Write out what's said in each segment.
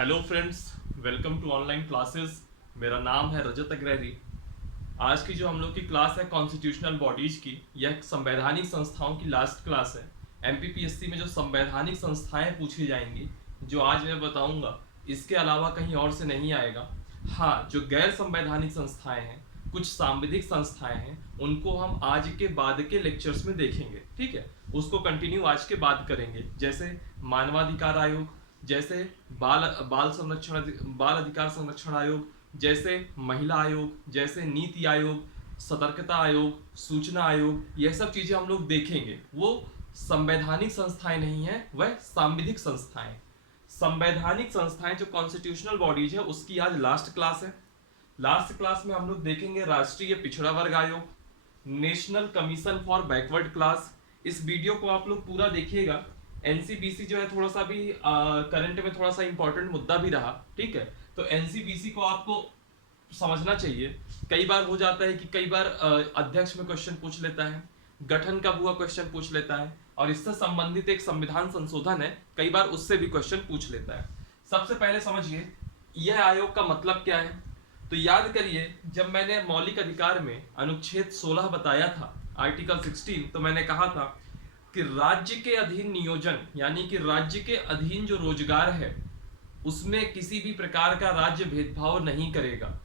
Hello friends, welcome to online classes. मेरा नाम है रजत अग्रहरी। आज की जो हम लोग की क्लास है कॉन्स्टिट्यूशनल बॉडीज की, यह संवैधानिक संस्थाओं की लास्ट क्लास है। एमपीपीएससी में जो संवैधानिक संस्थाएं पूछी जाएंगी, जो आज मैं बताऊंगा, इसके अलावा कहीं और से नहीं आएगा। हाँ, जो गैर संवैधानिक संस्थाएं हैं, कुछ सांविधिक संस्थाएं हैं, उनको हम आज के बाद के लेक्चर्स में देखेंगे। ठीक है, उसको कंटिन्यू आज के बाद करेंगे। जैसे मानवाधिकार आयोग, जैसे बाल अधिकार संरक्षण आयोग, जैसे महिला आयोग, जैसे नीति आयोग, सतर्कता आयोग, सूचना आयोग, यह सब चीजें हम लोग देखेंगे। वो संवैधानिक संस्थाएं नहीं है, वह सांविधिक संस्थाएं। संवैधानिक संस्थाएं जो कॉन्स्टिट्यूशनल बॉडीज है, उसकी आज लास्ट क्लास है। लास्ट क्लास में हम लोग देखेंगे राष्ट्रीय पिछड़ा वर्ग आयोग, national commission for backward class. इस वीडियो को आप लोग पूरा देखिएगा। एनसीबीसी जो है थोड़ा सा भी करंट में थोड़ा सा इंपॉर्टेंट मुद्दा भी रहा। ठीक है, तो एनसीबीसी को आपको समझना चाहिए। कई बार हो जाता है कि कई बार अध्यक्ष में क्वेश्चन पूछ लेता है, गठन कब हुआ क्वेश्चन पूछ लेता है, और इससे संबंधित एक संविधान संशोधन है, कई बार उससे भी क्वेश्चन पूछ लेता है। सबसे पहले समझिए यह आयोग का मतलब क्या है। तो याद करिए, जब मैंने मौलिक अधिकार में अनुच्छेद 16 बताया था, आर्टिकल 16, तो मैंने कहा था कि राज्य के अधीन नियोजन, यानी कि राज्य के अधीन जो रोजगार है, उसमें किसी भी प्रकार का राज्य भेदभाव नहीं करेगा।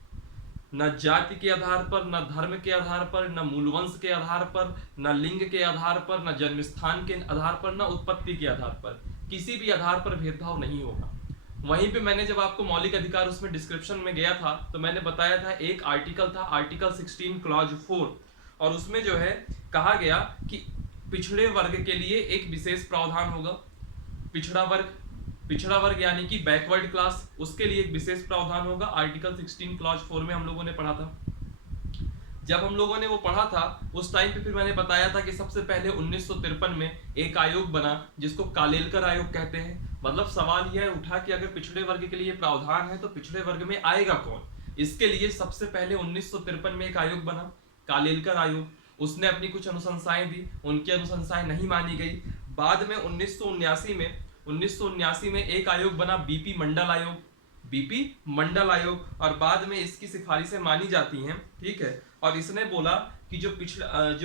न जाति के आधार पर, न धर्म के आधार पर, न मूलवंश के आधार पर, न लिंग के आधार पर, न जन्म स्थान के आधार पर, न उत्पत्ति के आधार पर, किसी भी आधार पर भेदभाव नहीं होगा। वहीं पे मैंने जब आपको मौलिक अधिकार उसमें डिस्क्रिप्शन में गया था, तो मैंने बताया था एक आर्टिकल था, आर्टिकल 16 क्लॉज 4, और उसमें जो है कहा गया कि पिछड़े वर्ग के लिए एक विशेष प्रावधान होगा। पिछड़ा वर्ग यानी कि बैकवर्ड क्लास, उसके लिए एक विशेष प्रावधान होगा। आर्टिकल 16 क्लॉज 4 में हम लोगों ने पढ़ा था। जब हम लोगों ने वो पढ़ा था, उस टाइम पे फिर मैंने बताया था कि सबसे पहले 1953 में एक आयोग बना जिसको कालेलकर आयोग कहते हैं। मतलब सवाल यह उठा कि अगर पिछड़े वर्ग के लिए प्रावधान है तो पिछड़े वर्ग में आएगा कौन। इसके लिए सबसे पहले 1953 में एक आयोग बना, कालेलकर आयोग। उसने अपनी कुछ अनुशंसाएं दी, उनकी अनुशंसाएं नहीं मानी गई। बाद में 1979 में एक आयोग बना, बीपी मंडल आयोग, और बाद में इसकी सिफारिशें मानी जाती हैं। ठीक है, और इसने बोला कि जो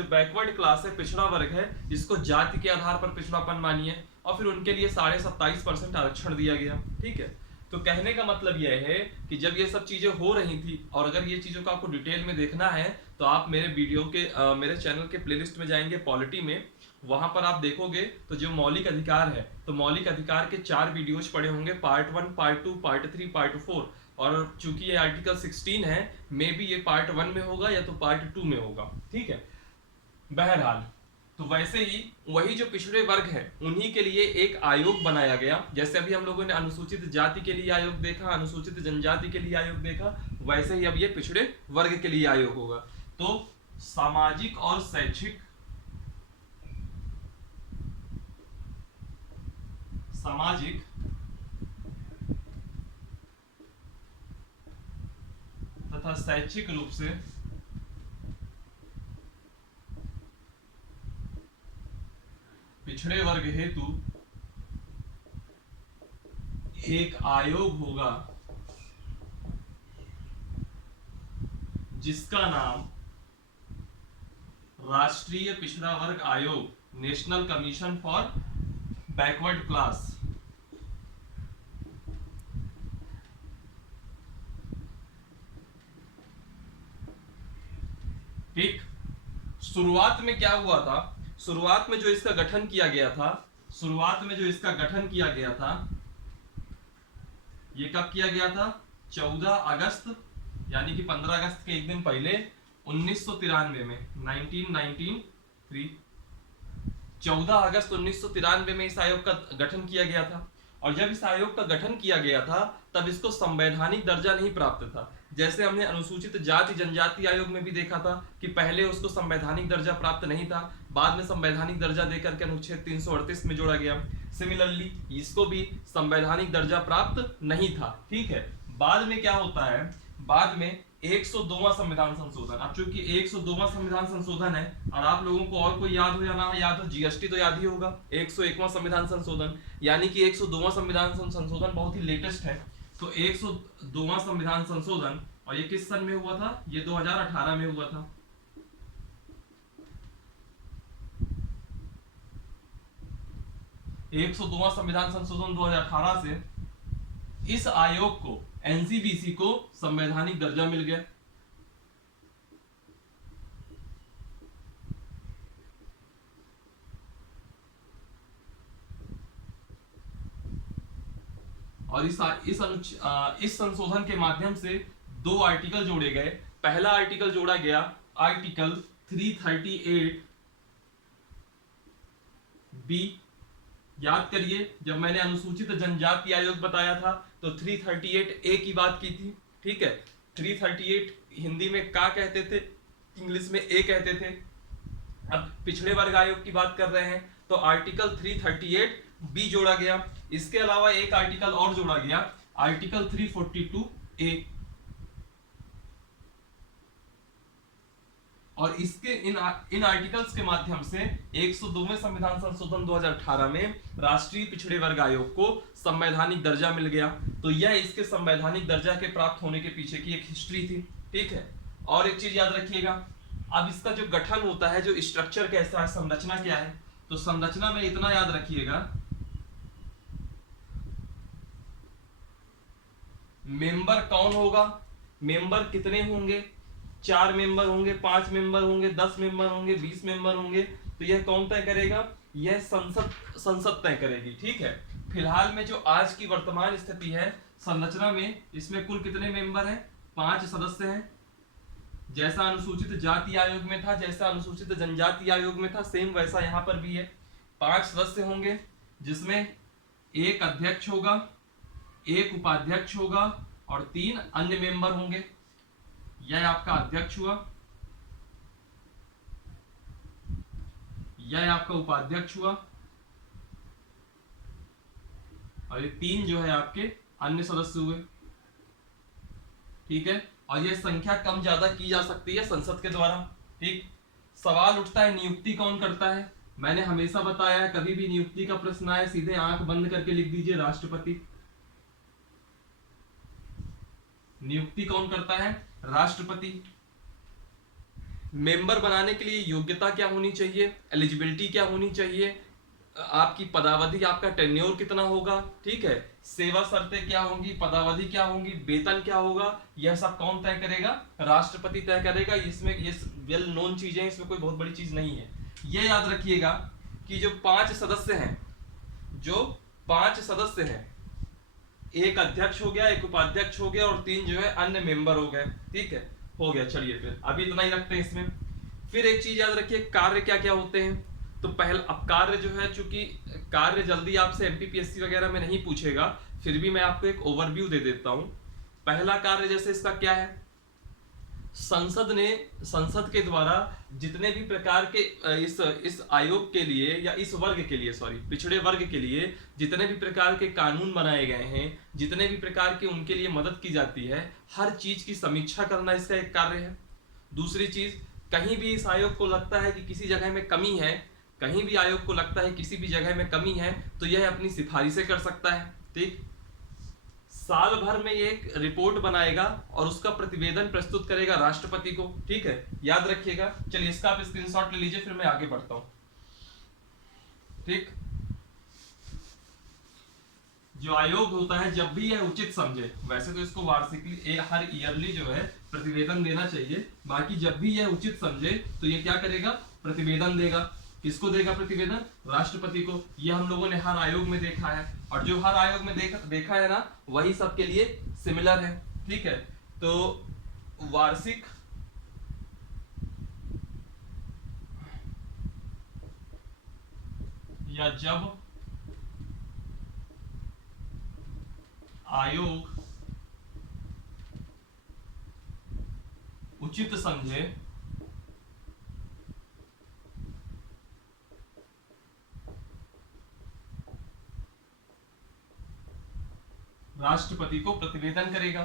बैकवर्ड क्लास है, पिछड़ा वर्ग है, इसको जाति के आधार पर पिछड़ापन मानिए, और फिर उनके लिए 27.5% आरक्षण दिया गया। ठीक है, तो कहने का मतलब यह है कि जब ये सब चीजें हो रही थी, और अगर ये चीजों का आपको डिटेल में देखना है तो आप मेरे चैनल के प्लेलिस्ट में जाएंगे, पॉलिटी में, वहां पर आप देखोगे तो जो मौलिक अधिकार है, तो मौलिक अधिकार के 4 वीडियोज पड़े होंगे, पार्ट 1, पार्ट 2, पार्ट 3, पार्ट 4। और चूंकि ये आर्टिकल 16 है, मे बी ये पार्ट 1 में होगा या तो पार्ट 2 में होगा। ठीक है, बहरहाल, तो वैसे ही वही जो पिछड़े वर्ग है, उन्हीं के लिए एक आयोग बनाया गया। जैसे अभी हम लोगों ने अनुसूचित जाति के लिए आयोग देखा, अनुसूचित जनजाति के लिए आयोग देखा, वैसे ही अब ये पिछड़े वर्ग के लिए आयोग होगा। तो सामाजिक और शैक्षिक तथा शैक्षिक रूप से पिछड़े वर्ग हेतु एक आयोग होगा, जिसका नाम राष्ट्रीय पिछड़ा वर्ग आयोग, national commission for backward class. ठीक, शुरुआत में क्या हुआ था, शुरुआत में जो इसका गठन किया गया था, ये कब किया गया था? 14 अगस्त, यानी कि 15 अगस्त के एक दिन पहले 1993 में, 1993, 14 अगस्त 1993 में इस आयोग का गठन किया गया था। और जब इस आयोग का गठन किया गया था, तब इसको संवैधानिक दर्जा नहीं प्राप्त था। जैसे हमने अनुसूचित जाति जनजाति आयोग में भी देखा था कि पहले उसको संवैधानिक दर्जा प्राप्त नहीं था, बाद में संवैधानिक दर्जा देकर के अनुच्छेद 338 में जोड़ा गया। सिमिलरली इसको भी संवैधानिक दर्जा प्राप्त नहीं था। ठीक है, बाद में क्या होता है, बाद में 102वां संविधान संशोधन। अब चूंकि 102वां संविधान संशोधन है, और आप लोगों को और कोई याद हो या ना याद हो, जीएसटी तो याद ही होगा। 101वां संविधान संशोधन, यानी कि 102वां संविधान संशोधन बहुत ही लेटेस्ट है। तो 102वां संविधान संशोधन, और ये किस सन में हुआ था? ये 2018 में हुआ था। एक 102वां संविधान संशोधन 2018 से इस आयोग को, एनसीबीसी को संवैधानिक दर्जा मिल गया। और इस संशोधन के माध्यम से 2 आर्टिकल जोड़े गए। पहला आर्टिकल जोड़ा गया आर्टिकल 338 बी। याद करिए, जब मैंने अनुसूचित जनजाति आयोग बताया था तो 338 ए की बात की थी, ठीक है। 338 हिंदी में का कहते थे, इंग्लिश में ए कहते थे। अब पिछड़े वर्ग आयोग की बात कर रहे हैं तो आर्टिकल 338 बी जोड़ा गया। इसके अलावा एक आर्टिकल और जोड़ा गया, आर्टिकल 342 ए। और इसके इन आर्टिकल्स के माध्यम से 102वें संविधान संशोधन 2018 में राष्ट्रीय पिछड़े वर्ग आयोग को संवैधानिक दर्जा मिल गया। तो यह इसके संवैधानिक दर्जा के प्राप्त होने के पीछे की एक हिस्ट्री थी, ठीक है। और एक चीज याद रखिएगा, अब इसका जो गठन होता है, जो स्ट्रक्चर कैसा है, संरचना क्या है, तो संरचना में इतना याद रखिएगा, मेंबर कौन होगा, मेंबर कितने होंगे, 4 मेंबर होंगे, 5 मेंबर होंगे, 10 मेंबर होंगे, 20 मेंबर होंगे, तो यह कौन तय करेगा? यह संसद तय करेगी, ठीक है। फिलहाल में जो आज की वर्तमान स्थिति है संरचना में, इसमें कुल कितने मेंबर हैं? 5 सदस्य हैं। जैसा अनुसूचित जाति आयोग में था, जैसा अनुसूचित जनजाति आयोग में था, सेम वैसा यहाँ पर भी है। 5 सदस्य होंगे, जिसमें एक अध्यक्ष होगा, एक उपाध्यक्ष होगा और 3 अन्य मेंबर होंगे। यह आपका अध्यक्ष हुआ, यह आपका उपाध्यक्ष हुआ, और ये 3 जो है आपके अन्य सदस्य हुए, ठीक है। और यह संख्या कम ज्यादा की जा सकती है संसद के द्वारा, ठीक। सवाल उठता है नियुक्ति कौन करता है? मैंने हमेशा बताया है, कभी भी नियुक्ति का प्रश्न आए सीधे आंख बंद करके लिख दीजिए राष्ट्रपति। नियुक्ति कौन करता है? राष्ट्रपति। मेंबर बनाने के लिए योग्यता क्या होनी चाहिए, एलिजिबिलिटी क्या होनी चाहिए, आपकी पदावधि, आपका टेन्योर कितना होगा, ठीक है, सेवा शर्तें क्या होंगी, पदावधि क्या होंगी, वेतन क्या होगा, यह सब कौन तय करेगा? राष्ट्रपति तय करेगा। इसमें ये वेल नोन चीजें, इसमें कोई बहुत बड़ी चीज नहीं है। ये याद रखिएगा कि जो 5 सदस्य हैं, जो 5 सदस्य हैं, एक अध्यक्ष हो गया, एक उपाध्यक्ष हो गया और 3 जो है अन्य मेंबर हो गए, ठीक है, हो गया। चलिए फिर अभी इतना ही रखते हैं इसमें। फिर एक चीज याद रखिए, कार्य क्या क्या होते हैं। तो पहला, अब कार्य जो है, चूंकि कार्य जल्दी आपसे एमपीपीएससी वगैरह में नहीं पूछेगा, फिर भी मैं आपको एक ओवरव्यू दे देता हूं। पहला कार्य जैसे इसका क्या है, संसद के द्वारा जितने भी प्रकार के इस आयोग के लिए या इस वर्ग के लिए, सॉरी, पिछड़े वर्ग के लिए जितने भी प्रकार के कानून बनाए गए हैं, जितने भी प्रकार के उनके लिए मदद की जाती है, हर चीज की समीक्षा करना इसका एक कार्य है। दूसरी चीज, कहीं भी इस आयोग को लगता है कि किसी जगह में कमी है, कहीं भी आयोग को लगता है किसी भी जगह में कमी है, तो यह अपनी सिफारिशें कर सकता है, ठीक। साल भर में ये एक रिपोर्ट बनाएगा और उसका प्रतिवेदन प्रस्तुत करेगा राष्ट्रपति को, ठीक है, याद रखिएगा। चलिए इसका आप स्क्रीनशॉट ले लीजिए, फिर मैं आगे बढ़ता हूं, ठीक। जो आयोग होता है, जब भी यह उचित समझे, वैसे तो इसको वार्षिकली हर ईयरली जो है प्रतिवेदन देना चाहिए, बाकी जब भी यह उचित समझे तो ये क्या करेगा? प्रतिवेदन देगा। किसको देगा प्रतिवेदन? राष्ट्रपति को। यह हम लोगों ने हर आयोग में देखा है, और जो हर आयोग में देखा है ना, वही सबके लिए सिमिलर है, ठीक है। तो वार्षिक या जब आयोग उचित समझे राष्ट्रपति को प्रतिवेदन करेगा।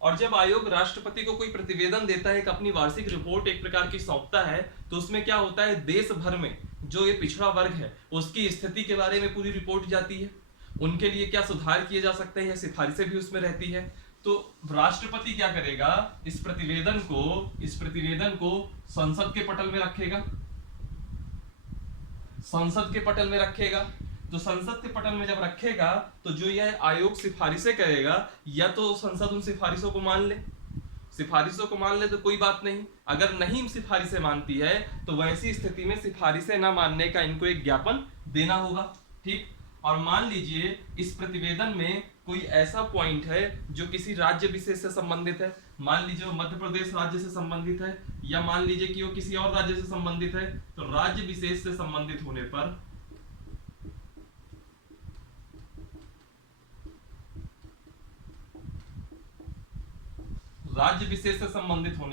और जब आयोग राष्ट्रपति को कोई प्रतिवेदन देता है, एक अपनी वार्षिक रिपोर्ट एक प्रकार की सौंपता है, तो उसमें क्या होता है, देश भर में जो ये पिछड़ा वर्ग है उसकी स्थिति के बारे में पूरी रिपोर्ट जाती है। उनके लिए क्या सुधार किए जा सकते हैं, यह सिफारिशें भी उसमें रहती है। तो राष्ट्रपति क्या करेगा, इस प्रतिवेदन को संसद के पटल में रखेगा, संसद के पटल में रखेगा। तो संसद के पटल में जब रखेगा तो जो यह आयोग सिफारिशें करेगा, या तो संसद उन सिफारिशों को मान ले, सिफारिशों को मान ले तो कोई बात नहीं, अगर नहीं सिफारिशें मानती है तो वैसी स्थिति में सिफारिशें ना मानने का इनको एक ज्ञापन देना होगा, ठीक। और मान लीजिए इस प्रतिवेदन में कोई ऐसा पॉइंट है जो किसी राज्य विशेष से संबंधित है, मान लीजिए वो मध्य प्रदेश राज्य से संबंधित है, या मान लीजिए कि वो किसी और राज्य से संबंधित है, तो राज्य विशेष से संबंधित होने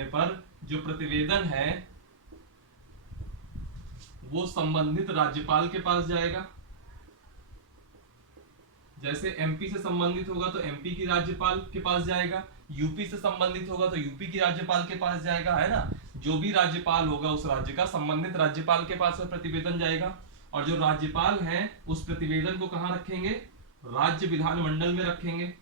पर जो प्रतिवेदन है वो संबंधित राज्यपाल के पास जाएगा। जैसे एमपी से संबंधित होगा तो एमपी की राज्यपाल के पास जाएगा, यूपी से संबंधित होगा तो यूपी की राज्यपाल के पास जाएगा, है ना। जो भी राज्यपाल होगा उस राज्य का, संबंधित राज्यपाल के पास प्रतिवेदन जाएगा। और जो राज्यपाल है उस प्रतिवेदन को कहां रखेंगे, राज्य विधानमंडल में रखेंगे।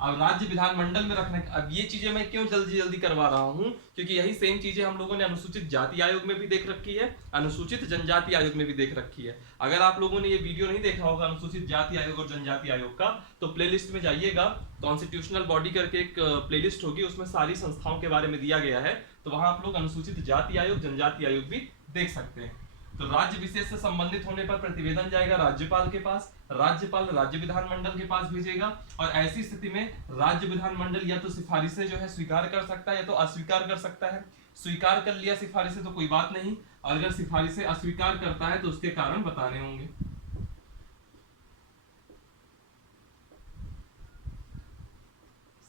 अब राज्य विधानमंडल में रखने, अब ये चीजें मैं क्यों जल्दी जल्दी करवा रहा हूं, क्योंकि यही सेम चीजें हम लोगों ने अनुसूचित जाति आयोग में भी देख रखी है, अनुसूचित जनजाति आयोग में भी देख रखी है। अगर आप लोगों ने ये वीडियो नहीं देखा होगा अनुसूचित जाति आयोग और जनजाति आयोग का, तो प्लेलिस्ट में जाइएगा, कॉन्स्टिट्यूशनल बॉडी करके एक प्लेलिस्ट होगी, उसमें सारी संस्थाओं के बारे में दिया गया है, तो वहां आप लोग अनुसूचित जाति आयोग जनजाति आयोग भी देख सकते हैं। तो राज्य विशेष से संबंधित होने पर प्रतिवेदन जाएगा राज्यपाल के पास, राज्यपाल राज्य विधानमंडल के पास भेजेगा, और ऐसी स्थिति में राज्य विधानमंडल या तो सिफारिशें जो है स्वीकार कर सकता है या तो अस्वीकार कर सकता है। स्वीकार कर लिया सिफारिशें तो कोई बात नहीं, और अगर सिफारिशें अस्वीकार करता है तो उसके कारण बताने होंगे।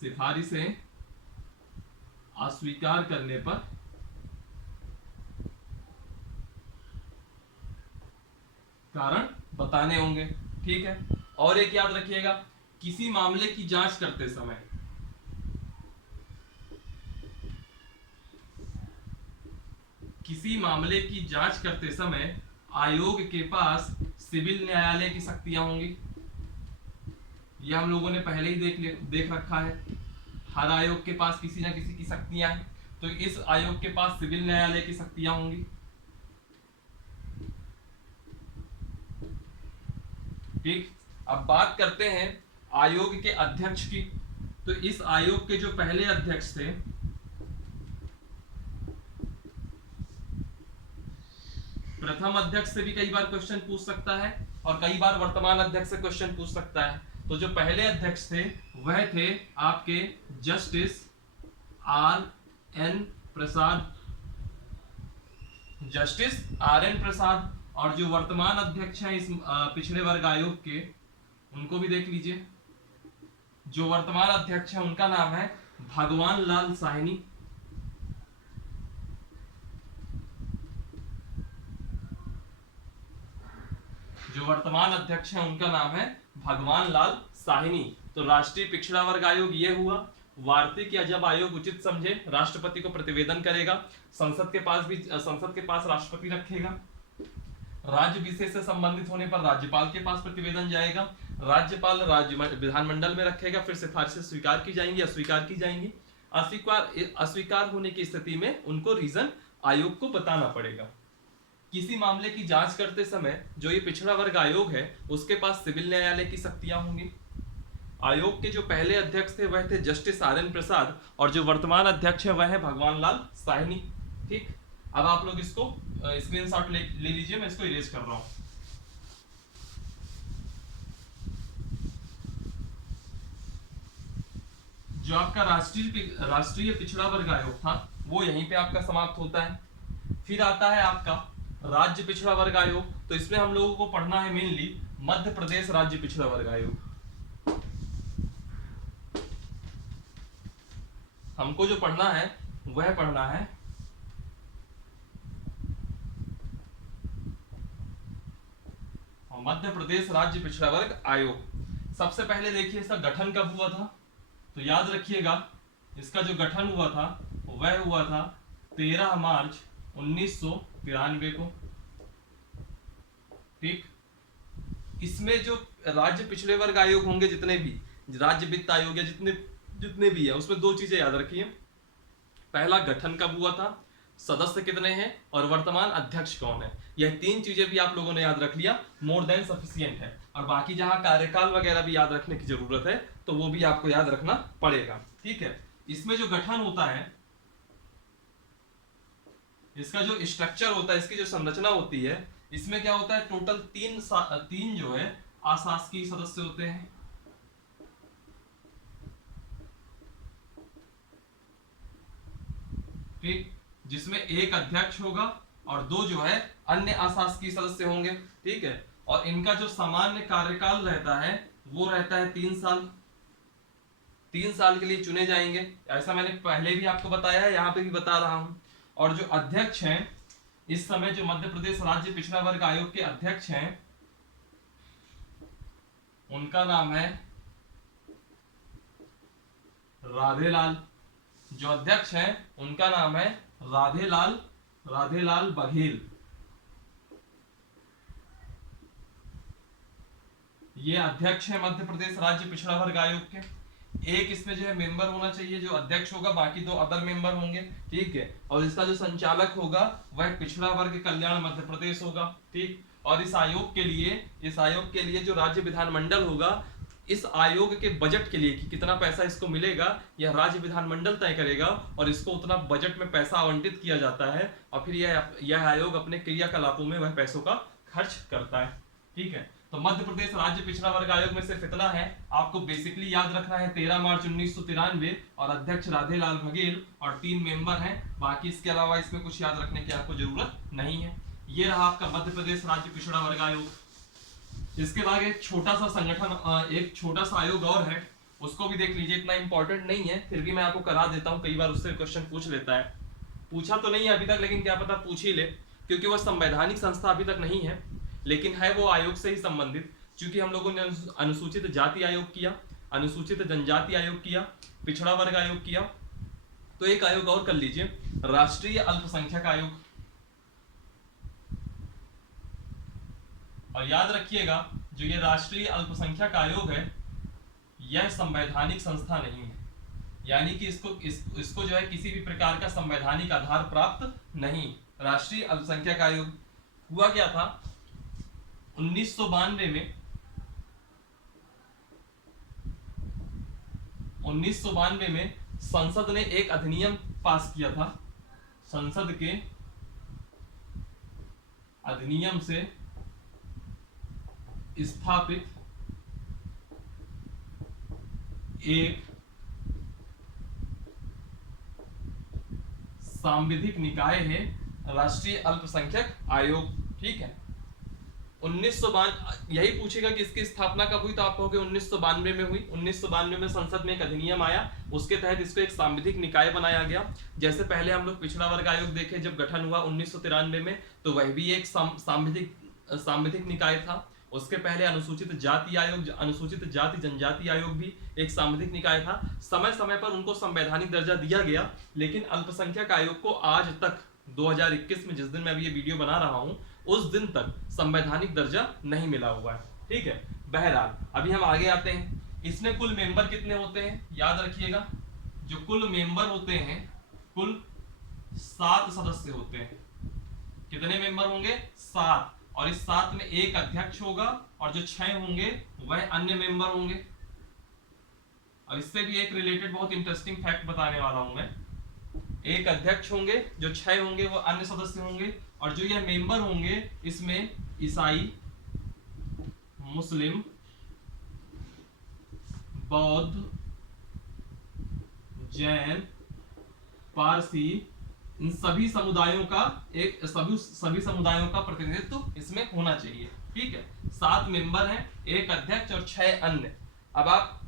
सिफारिशें अस्वीकार करने पर कारण बताने होंगे, ठीक है। और एक याद रखिएगा, किसी मामले की जांच करते समय आयोग के पास सिविल न्यायालय की शक्तियां होंगी। यह हम लोगों ने पहले ही देख रखा है, हर आयोग के पास किसी ना किसी की शक्तियां हैं, तो इस आयोग के पास सिविल न्यायालय की शक्तियां होंगी, ठीक। अब बात करते हैं आयोग के अध्यक्ष की। तो इस आयोग के जो पहले अध्यक्ष थे, प्रथम अध्यक्ष से भी कई बार क्वेश्चन पूछ सकता है, और कई बार वर्तमान अध्यक्ष से क्वेश्चन पूछ सकता है। तो जो पहले अध्यक्ष थे वह थे आपके जस्टिस आर.एन. प्रसाद, और जो वर्तमान अध्यक्ष हैं इस पिछड़े वर्ग आयोग के, उनको भी देख लीजिए। जो वर्तमान अध्यक्ष हैं उनका नाम है भगवान लाल साहनी। जो वर्तमान अध्यक्ष हैं उनका नाम है भगवान लाल साहनी। तो राष्ट्रीय पिछड़ा वर्ग आयोग ये हुआ। वार्षिक या जब आयोग उचित समझे राष्ट्रपति को प्रतिवेदन करेगा, संसद के पास राष्ट्रपति रखेगा। राज्य विशेष से संबंधित होने पर राज्यपाल के पास प्रतिवेदन जाएगा, राज्यपाल राज्य विधानमंडल में रखेगा, फिर सिफारिशें स्वीकार की जाएंगी, अस्वीकार की जाएंगी। अस्वीकार होने की स्थिति में उनको रीजन आयोग को बताना पड़ेगा। किसी मामले की जांच करते समय जो ये पिछड़ा वर्ग आयोग है उसके पास सिविल न्यायालय की शक्तियां होंगी। आयोग के जो पहले अध्यक्ष थे वह थे जस्टिस आर.एन. प्रसाद, और जो वर्तमान अध्यक्ष है वह है भगवान लाल साहनी, ठीक। अब आप लोग इसको स्क्रीनशॉट ले लीजिए, मैं इसको इरेज कर रहा हूं। जो आपका राष्ट्रीय पिछड़ा वर्ग आयोग था वो यहीं पे आपका समाप्त होता है। फिर आता है आपका राज्य पिछड़ा वर्ग आयोग। तो इसमें हम लोगों को पढ़ना है मेनली मध्य प्रदेश राज्य पिछड़ा वर्ग आयोग। हमको जो पढ़ना है वह पढ़ना है मध्य प्रदेश राज्य पिछड़ा वर्ग आयोग। सबसे पहले देखिए इसका गठन कब हुआ था, तो याद रखिएगा इसका जो गठन हुआ था वह हुआ था 13 मार्च 1993 को। ठीक। इसमें जो राज्य पिछड़े वर्ग आयोग होंगे, जितने भी राज्य वित्त आयोग या जितने जितने भी है, उसमें दो चीजें याद रखिए। पहला, गठन कब हुआ था, सदस्य कितने हैं, और वर्तमान अध्यक्ष कौन है। यह तीन चीजें भी आप लोगों ने याद रख लिया, मोर देन सफिशिएंट है। और बाकी जहां कार्यकाल वगैरह भी याद रखने की जरूरत है तो वो भी आपको याद रखना पड़ेगा। ठीक है। इसमें जो गठन होता है, इसका जो स्ट्रक्चर होता है, इसकी जो संरचना होती है, इसमें क्या होता है, टोटल तीन जो है अशासकीय सदस्य होते हैं। ठीक। जिसमें एक अध्यक्ष होगा और दो जो है अन्य अशासकीय सदस्य होंगे। ठीक है। और इनका जो सामान्य कार्यकाल रहता है वो रहता है 3 साल। 3 साल के लिए चुने जाएंगे, ऐसा मैंने पहले भी आपको बताया है, यहाँ पे भी बता रहा हूं। और जो अध्यक्ष हैं इस समय, जो मध्य प्रदेश राज्य पिछड़ा वर्ग आयोग के अध्यक्ष हैं, उनका नाम है राधेलाल। जो अध्यक्ष हैं उनका नाम है राधेलाल बघेल। ये अध्यक्ष है मध्य प्रदेश राज्य पिछड़ा वर्ग आयोग के। एक इसमें जो है मेंबर होना चाहिए जो अध्यक्ष होगा, बाकी दो अदर मेंबर होंगे। ठीक है। और इसका जो संचालक होगा वह पिछड़ा वर्ग कल्याण मध्य प्रदेश होगा। ठीक। और इस आयोग के लिए जो राज्य विधानमंडल होगा, इस आयोग के बजट के लिए कि कितना पैसा इसको मिलेगा, यह राज्य विधानमंडल तय करेगा और इसको उतना बजट में पैसा आवंटित किया जाता है और फिर यह आयोग अपने क्रियाकलापों में वह पैसों का खर्च करता है। ठीक है। तो मध्य प्रदेश राज्य पिछड़ा वर्ग आयोग में सिर्फ इतना है, आपको बेसिकली याद रखना है 13 मार्च 1993 और अध्यक्ष राधेलाल बघेल और 3 मेंबर हैं। बाकी इसके अलावा इसमें कुछ याद रखने की आपको जरूरत नहीं है। ये रहा आपका मध्य प्रदेश राज्य पिछड़ा वर्ग आयोग। इसके बाद एक छोटा सा संगठन, एक छोटा सा आयोग और है, उसको भी देख लीजिए। इतना इंपॉर्टेंट नहीं है, फिर भी मैं आपको करा देता हूँ, कई बार उससे क्वेश्चन पूछ लेता है। पूछा तो नहीं है अभी तक, लेकिन क्या पता पूछ ही ले, क्योंकि वह संवैधानिक संस्था अभी तक नहीं है, लेकिन है वो आयोग से ही संबंधित। क्योंकि हम लोगों ने अनुसूचित जाति आयोग किया, अनुसूचित जनजाति आयोग किया, पिछड़ा वर्ग आयोग किया, तो एक आयोग और कर लीजिए, राष्ट्रीय अल्पसंख्यक आयोग। और याद रखिएगा, जो ये राष्ट्रीय अल्पसंख्यक आयोग है यह संवैधानिक संस्था नहीं है, यानी कि इसको जो है किसी भी प्रकार का संवैधानिक आधार प्राप्त नहीं। राष्ट्रीय अल्पसंख्यक आयोग हुआ क्या था, 1992 में संसद ने एक अधिनियम पास किया था। संसद के अधिनियम से स्थापित एक सांविधिक निकाय है राष्ट्रीय अल्पसंख्यक आयोग। ठीक है। 1992, यही पूछेगा कि इसकी स्थापना कब हुई, तो आप कहोगे 1992 में हुई। 1992 में संसद में एक अधिनियम आया, उसके तहत इसको एक सांविधिक निकाय बनाया गया। जैसे पहले हम लोग पिछड़ा वर्ग आयोग देखे, जब गठन हुआ 1993 में, तो वह भी एक सांविधिक निकाय था। उसके पहले अनुसूचित जाति आयोग, अनुसूचित जाति जनजाति आयोग भी एक सांविधिक निकाय था। समय समय पर उनको संवैधानिक दर्जा दिया गया, लेकिन अल्पसंख्यक आयोग को आज तक 2021 में, जिस दिन मैं अभी ये वीडियो बना रहा हूं, उस दिन तक संवैधानिक दर्जा नहीं मिला हुआ है। ठीक है। बहरहाल अभी हम आगे आते हैं। इसमें कुल मेंबर कितने होते हैं, याद रखिएगा, जो कुल मेंबर होते हैं, कुल 7 सदस्य होते हैं। कितने मेंबर होंगे, 7। और इस 7 में एक अध्यक्ष होगा और जो 6 होंगे वह अन्य मेंबर होंगे। और इससे भी एक रिलेटेड बहुत इंटरेस्टिंग फैक्ट बताने वाला हूं मैं। एक अध्यक्ष होंगे, जो 6 होंगे वो अन्य सदस्य होंगे, और जो यह मेंबर होंगे इसमें ईसाई, मुस्लिम, बौद्ध, जैन, पारसी, इन सभी समुदायों का सभी समुदायों का प्रतिनिधित्व इसमें होना चाहिए। ठीक है। 7 मेंबर हैं, एक अध्यक्ष और 6 अन्य। अब आप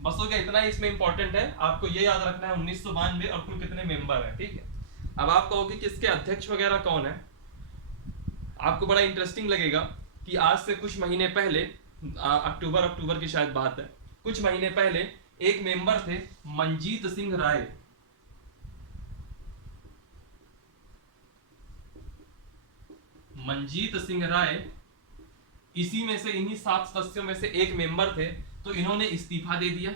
बस हो गया, इतना ही इसमें इंपॉर्टेंट है, आपको ये याद रखना है 1992 और कुल कितने मेंबर हैं। ठीक है। अब आप कहोगे कि इसके अध्यक्ष वगैरह कौन है, आपको बड़ा इंटरेस्टिंग लगेगा कि आज से कुछ महीने पहले, अक्टूबर की शायद बात है, कुछ महीने पहले एक मेंबर थे मंजीत सिंह राय। मंजीत सिंह राय इसी में से, इन्हीं 7 सदस्यों में से एक मेंबर थे, तो इन्होंने इस्तीफा दे दिया।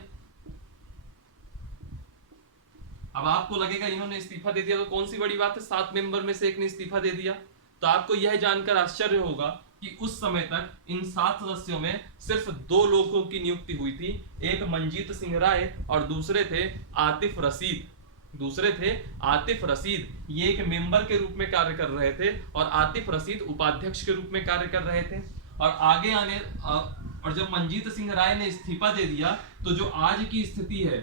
अब आपको लगेगा इन्होंने इस्तीफा दे दिया तो कौन सी बड़ी बात है, 7 मेंबर में से एक ने इस्तीफा दे दिया। तो आपको यह जानकर आश्चर्य होगा कि उस समय तक इन 7 सदस्यों में सिर्फ 2 लोगों की नियुक्ति हुई थी, एक मंजीत सिंह राय और दूसरे थे आतिफ रशीद। ये एक मेंबर के रूप में कार्य कर रहे थे और आतिफ रशीद उपाध्यक्ष के रूप में कार्य कर रहे थे। और आगे आने और जब मंजीत सिंह राय ने इस्तीफा दे दिया तो जो आज की स्थिति है,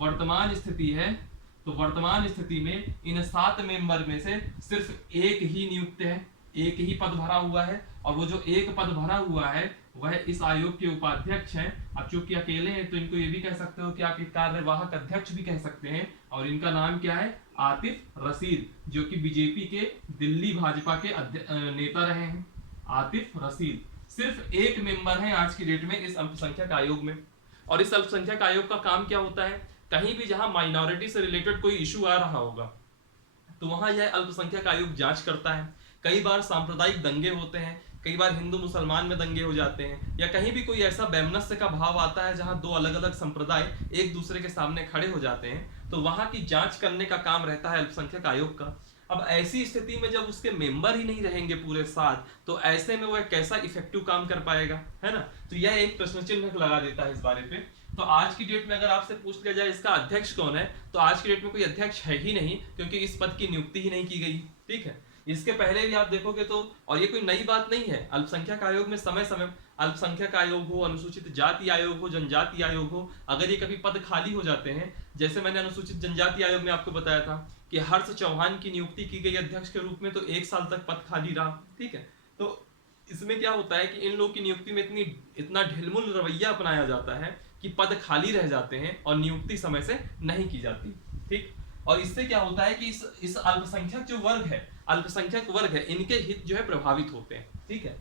वर्तमान स्थिति है, तो वर्तमान स्थिति में इन 7 मेंबर में से सिर्फ एक ही नियुक्त है, एक ही पद भरा हुआ है, और वो जो एक पद भरा हुआ है वह इस आयोग के उपाध्यक्ष हैं। अब चूंकि अकेले हैं तो इनको ये भी कह सकते हो कि आप कार्यवाहक अध्यक्ष भी कह सकते हैं, और इनका नाम क्या है, आतिफ रशीद, जो कि बीजेपी के दिल्ली भाजपा के नेता रहे हैं। आतिफ रशीद सिर्फ एक मेंबर है आज की डेट में इस अल्पसंख्यक आयोग में। और इस अल्पसंख्यक आयोग का काम क्या होता है, कहीं भी जहां माइनॉरिटी से रिलेटेड कोई इशू आ रहा होगा तो वहां यह अल्पसंख्यक आयोग जांच करता है। कई बार सांप्रदायिक दंगे होते हैं, कई बार हिंदू मुसलमान में दंगे हो जाते हैं, या कहीं भी कोई ऐसा वैमनस्य का भाव आता है जहां 2 अलग अलग संप्रदाय एक दूसरे के सामने खड़े हो जाते हैं, तो वहां की जांच करने का काम रहता है अल्पसंख्यक आयोग का। अब ऐसी स्थिति में जब उसके मेंबर ही नहीं रहेंगे पूरे 7, तो ऐसे में वह कैसा इफेक्टिव काम कर पाएगा, है ना। तो यह एक प्रश्न चिन्ह लगा देता है इस बारे पे। तो आज की डेट में अगर आपसे पूछ लिया जाए इसका अध्यक्ष कौन है, तो आज की डेट में कोई अध्यक्ष है ही नहीं, क्योंकि इस पद की नियुक्ति ही नहीं की गई। ठीक है, इसके पहले भी आप देखोगे तो, और ये कोई नई बात नहीं है, अल्पसंख्यक आयोग में समय समय, अल्पसंख्यक आयोग हो, अनुसूचित जाति आयोग हो, जनजाति आयोग हो, अगर ये कभी पद खाली हो जाते हैं, जैसे मैंने अनुसूचित जनजाति आयोग में आपको बताया था कि हर्ष चौहान की नियुक्ति की गई अध्यक्ष के रूप में, तो 1 साल तक पद खाली रहा। ठीक है, तो इसमें क्या होता है कि इन लोगों की नियुक्ति में इतना ढिलमुल रवैया अपनाया जाता है कि पद खाली रह जाते हैं और नियुक्ति समय से नहीं की जाती। ठीक, और इससे क्या होता है कि इस अल्पसंख्यक वर्ग है, इनके हित जो है प्रभावित होते हैं। ठीक है,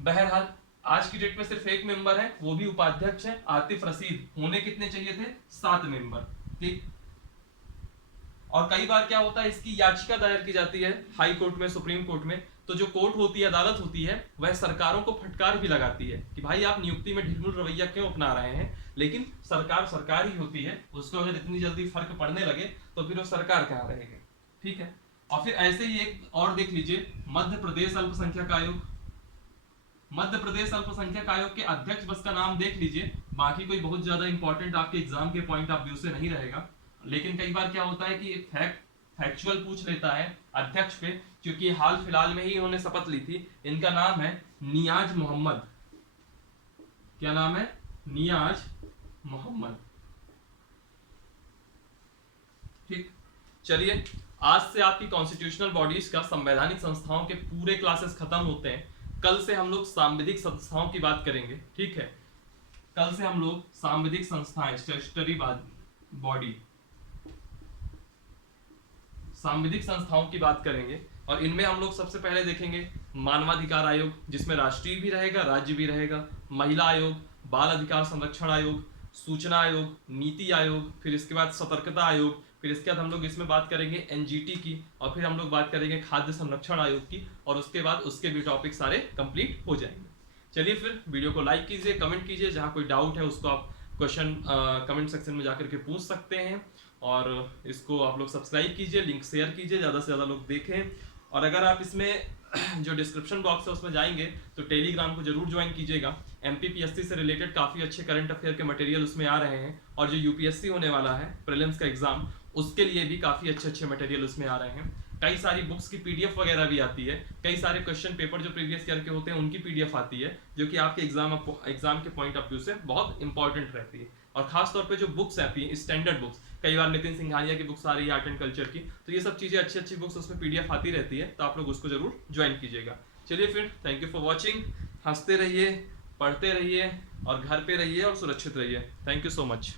बहरहाल आज की डेट में सिर्फ एक मेंबर है, वो भी उपाध्यक्ष है आतिफ रशीद। होने कितने चाहिए थे, 7 मेंबर। ठीक, और कई बार क्या होता है, इसकी याचिका दायर की जाती है हाई कोर्ट में, सुप्रीम कोर्ट में। तो जो कोर्ट होती है, अदालत होती है, वह सरकारों को फटकार भी लगाती है कि भाई आप नियुक्ति में ढिलमुल रवैया क्यों अपना रहे हैं। लेकिन सरकार ही होती है, उसको अगर इतनी जल्दी फर्क पड़ने लगे तो फिर वो सरकार कहाँ रहेगी। ठीक है, और फिर ऐसे ही एक और देख लीजिए, मध्य प्रदेश अल्पसंख्यक आयोग। मध्य प्रदेश अल्पसंख्यक आयोग के अध्यक्ष बस का नाम देख लीजिए, बाकी कोई बहुत ज्यादा इंपॉर्टेंट आपके एग्जाम के पॉइंट ऑफ व्यू से नहीं रहेगा। लेकिन कई बार क्या होता है कि एक फैक्चुअल पूछ लेता है अध्यक्ष पे, क्योंकि हाल फिलहाल में ही इन्होंने शपथ ली थी। इनका नाम है नियाज मोहम्मद। क्या नाम है, नियाज मोहम्मद। ठीक, चलिए आज से आपकी कॉन्स्टिट्यूशनल बॉडीज का, संवैधानिक संस्थाओं के पूरे क्लासेस खत्म होते हैं। कल से हम लोग सांविधिक संस्थाओं की बात करेंगे। ठीक है, कल से हम लोग सांविधिक संस्थाएं, स्टैट्यूटरी बॉडी, सांविधिक संस्थाओं की बात करेंगे। और इनमें हम लोग सबसे पहले देखेंगे मानवाधिकार आयोग, जिसमें राष्ट्रीय भी रहेगा, राज्य भी रहेगा, महिला आयोग, बाल अधिकार संरक्षण आयोग, सूचना आयोग, नीति आयोग, फिर इसके बाद सतर्कता आयोग, फिर इसके बाद हम लोग इसमें बात करेंगे एनजीटी की, और फिर हम लोग बात करेंगे खाद्य संरक्षण आयोग की, और उसके बाद उसके भी टॉपिक सारे कंप्लीट हो जाएंगे। चलिए फिर वीडियो को लाइक कीजिए, कमेंट कीजिए, जहाँ कोई डाउट है उसको आप क्वेश्चन कमेंट सेक्शन में जाकर के पूछ सकते हैं, और इसको आप लोग सब्सक्राइब कीजिए, लिंक शेयर कीजिए, ज़्यादा से ज़्यादा लोग देखें। और अगर आप इसमें जो डिस्क्रिप्शन बॉक्स है उसमें जाएंगे तो टेलीग्राम को जरूर ज्वाइन कीजिएगा। एमपीपीएससी से रिलेटेड काफ़ी अच्छे करंट अफेयर के मटेरियल उसमें आ रहे हैं, और जो यूपीएससी होने वाला है प्रीलिम्स का एग्जाम, उसके लिए भी काफ़ी अच्छे मटेरियल उसमें आ रहे हैं। कई सारी बुक्स की पीडीएफ वगैरह भी आती है, कई सारे क्वेश्चन पेपर जो प्रीवियस ईयर के होते हैं उनकी पीडीएफ आती है, जो कि आपके एग्जाम के पॉइंट ऑफ व्यू से बहुत इंपॉर्टेंट रहती है। और खास तौर पे जो बुक्स आती हैं स्टैंडर्ड बुक्स, कई बार नितिन सिंघानिया की बुक्स आ रही है आर्ट एंड कल्चर की, तो ये सब चीज़ें अच्छी बुक्स उसमें पीडीएफ आती रहती है, तो आप लोग उसको जरूर ज्वाइन कीजिएगा। चलिए फिर, थैंक यू फॉर वॉचिंग। हंसते रहिए, पढ़ते रहिए, और घर पे रहिए और सुरक्षित रहिए। Thank you so much.